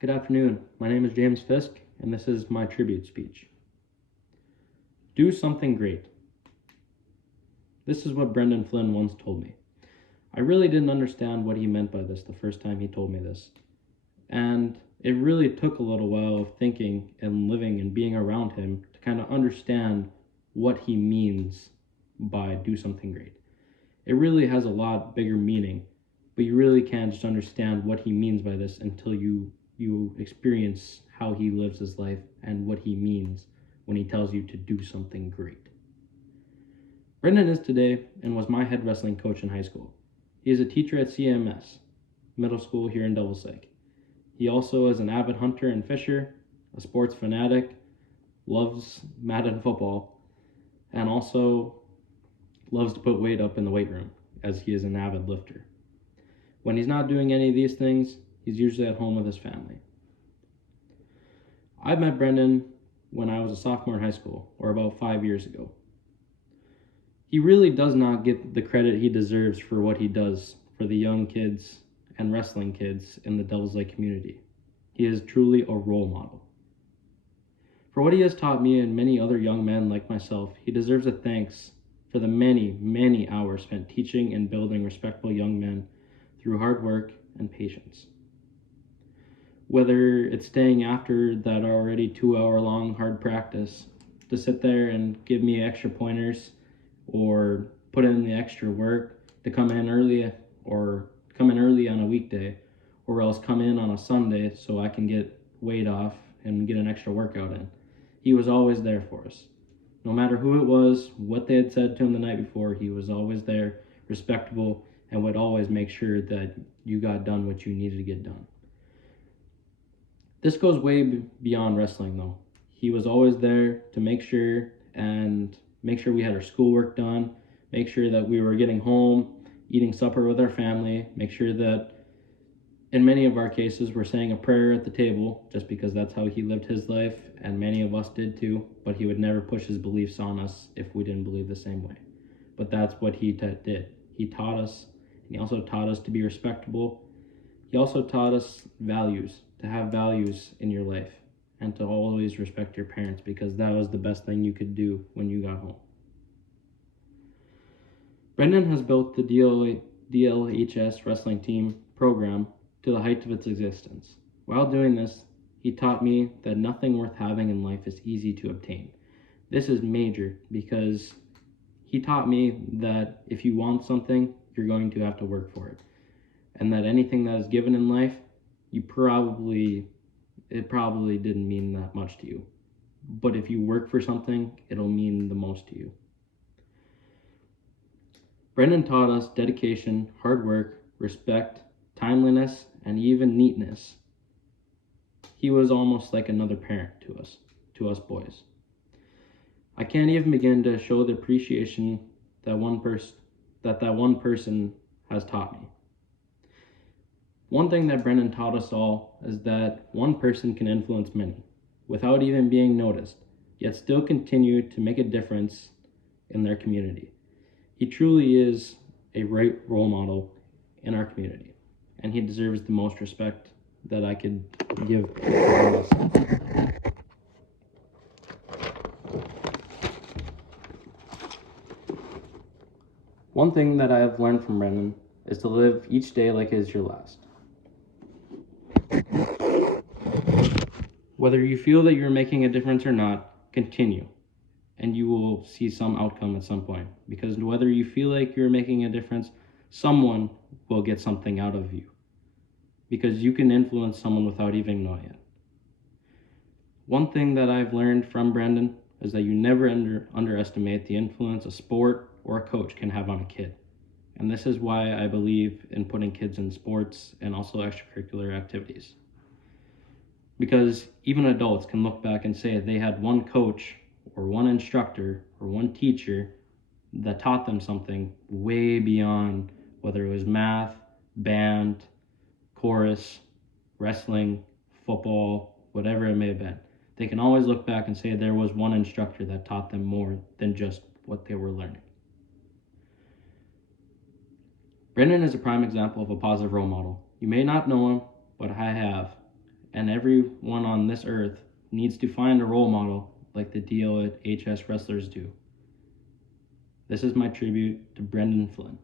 Good afternoon. My name is James Fisk, and this is my tribute speech. Do something great. This is what Brendan Flynn once told me. I really didn't understand what he meant by this the first time he told me this. And it really took a little while of thinking and living and being around him to kind of understand what he means by do something great. It really has a lot bigger meaning, but you really can't just understand what he means by this until you experience how he lives his life and what he means when he tells you to do something great. Brendan is today and was my head wrestling coach in high school. He is a teacher at CMS middle school here in Devil's Lake. He also is an avid hunter and fisher, a sports fanatic, loves Madden football, and also loves to put weight up in the weight room as he is an avid lifter. When he's not doing any of these things, he's usually at home with his family. I met Brendan when I was a sophomore in high school, or about 5 years ago. He really does not get the credit he deserves for what he does for the young kids and wrestling kids in the Devil's Lake community. He is truly a role model. For what he has taught me and many other young men like myself, he deserves a thanks for the many, many hours spent teaching and building respectable young men through hard work and patience. Whether it's staying after that already 2-hour long hard practice to sit there and give me extra pointers or put in the extra work to come in early on a weekday, or else come in on a Sunday so I can get weight off and get an extra workout in. He was always there for us. No matter who it was, what they had said to him the night before, he was always there, respectable, and would always make sure that you got done what you needed to get done. This goes way beyond wrestling though. He was always there to make sure we had our schoolwork done, make sure that we were getting home, eating supper with our family, make sure that in many of our cases we're saying a prayer at the table just because that's how he lived his life, and many of us did too, but he would never push his beliefs on us if we didn't believe the same way. But that's what he did. He taught us, and he also taught us to be respectable. He also taught us values, to have values in your life, and to always respect your parents because that was the best thing you could do when you got home. Brendan has built the DLHS wrestling team program to the height of its existence. While doing this, he taught me that nothing worth having in life is easy to obtain. This is major because he taught me that if you want something, you're going to have to work for it. And that anything that is given in life, it probably didn't mean that much to you. But if you work for something, it'll mean the most to you. Brendan taught us dedication, hard work, respect, timeliness, and even neatness. He was almost like another parent to us boys. I can't even begin to show the appreciation that one person has taught me. One thing that Brendan taught us all is that one person can influence many without even being noticed, yet still continue to make a difference in their community. He truly is a great role model in our community, and he deserves the most respect that I could give. One thing that I have learned from Brendan is to live each day like it is your last. Whether you feel that you're making a difference or not, continue, and you will see some outcome at some point. Because whether you feel like you're making a difference, someone will get something out of you. Because you can influence someone without even knowing it. One thing that I've learned from Brendan is that you never underestimate the influence a sport or a coach can have on a kid. And this is why I believe in putting kids in sports and also extracurricular activities. Because even adults can look back and say they had one coach or one instructor or one teacher that taught them something way beyond whether it was math, band, chorus, wrestling, football, whatever it may have been. They can always look back and say there was one instructor that taught them more than just what they were learning. Brendan is a prime example of a positive role model. You may not know him, but I have. and everyone on this earth needs to find a role model like the DOHS wrestlers do. This is my tribute to Brendan Flynn.